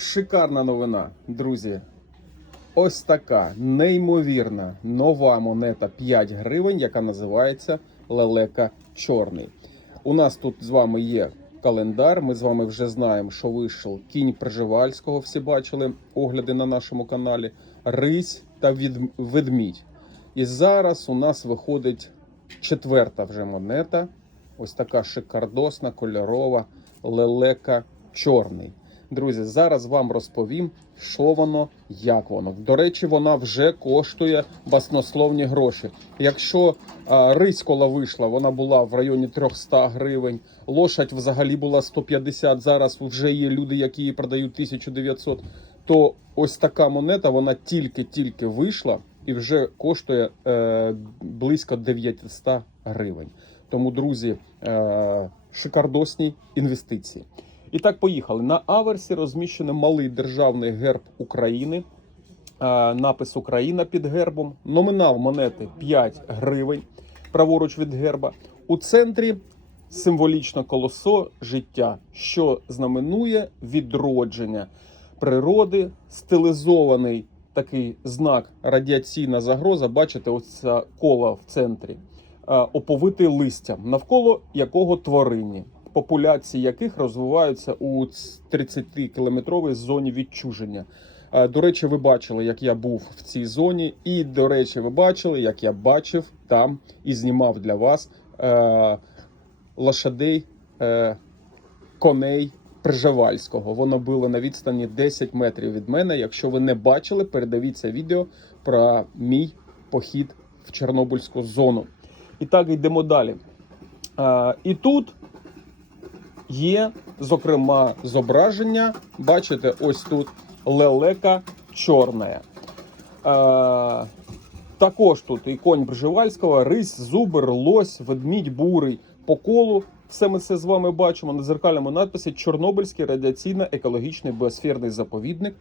Шикарна новина, друзі. Ось така неймовірна нова монета 5 гривень, яка називається Лелека Чорний. У нас тут з вами є календар. Ми з вами вже знаємо, що вийшов кінь Пржевальського. Всі бачили огляди на нашому каналі. Рись та ведмідь. І зараз у нас виходить четверта вже монета. Ось така шикардосна, кольорова лелека чорний. Друзі, зараз вам розповім, що воно, як воно. До речі, вона вже коштує баснословні гроші. Якщо а, рись, коли вийшла, вона була в районі 300 гривень, лошадь взагалі була 150, зараз вже є люди, які її продають 1900, то ось така монета, вона тільки-тільки вийшла і вже коштує е, близько 900 гривень. Тому, друзі, е, шикардосні інвестиції. І так, поїхали. На аверсі розміщений малий державний герб України, е, напис Україна під гербом, номінал монети 5 гривень, праворуч від герба. У центрі символічно колосо життя, що знаменує відродження природи, стилізований такий знак радіаційна загроза. Бачите, ось це коло в центрі, е, оповитий листям, навколо якого тварині, популяції яких розвиваються у 30-кілометровій зоні відчуження. Е, До речі, ви бачили, як я був в цій зоні, і до речі, ви бачили, як я бачив там і знімав для вас е, лошадей, е, коней Пржевальського. Воно було на відстані 10 метрів від мене. Якщо ви не бачили, передивіться відео про мій похід в Чорнобильську зону. І так йдемо далі. Е, і тут є, зокрема, зображення. Бачите, ось тут лелека чорна. Е, також тут і конь Бржевальського, рись, зубр, лось, ведмідь, бурий по колу. Все ми це з вами бачимо на зеркальному надписі Чорнобильський радіаційно-екологічний біосферний заповідник.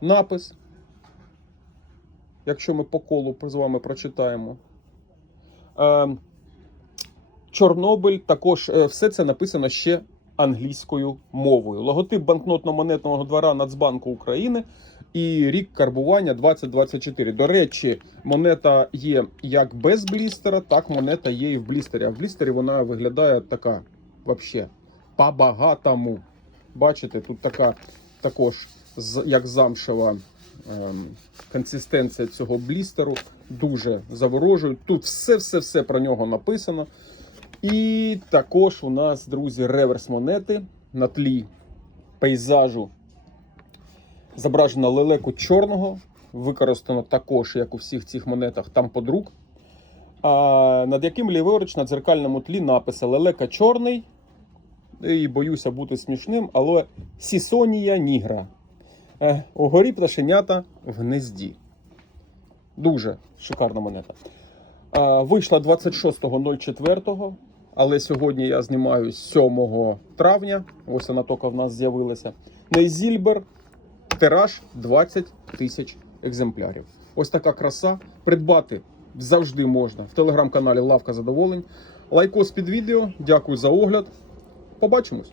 Напис. Якщо ми по колу з вами прочитаємо. Е, Чорнобиль також е, все це написано ще англійською мовою. Логотип банкнотно-монетного двора Нацбанку України і рік карбування 2024. До речі, монета є як без блістера, так монета є і в блістері. А в блістері вона виглядає така вообще по-багатому. Бачите, тут така також як замшева ем, консистенція цього блістеру. Дуже заворожує. Тут все-все-все про нього написано. І також у нас, друзі, реверс монети на тлі пейзажу зображено лелеку чорного. Використано також, як у всіх цих монетах, там подрук. Над яким ліворуч на дзеркальному тлі написи Лелека чорний. І боюся бути смішним, але Сісонія нігра. Е, угорі пташенята в гнезді. Дуже шикарна монета. Е, Вийшла 26.04, але сьогодні я знімаю 7 травня. Ось вона тока в нас з'явилася. Нейзільбер, тираж 20 тисяч екземплярів. Ось така краса. Придбати завжди можна в телеграм-каналі Лавка Задоволень. Лайкос під відео. Дякую за огляд. Побачимось!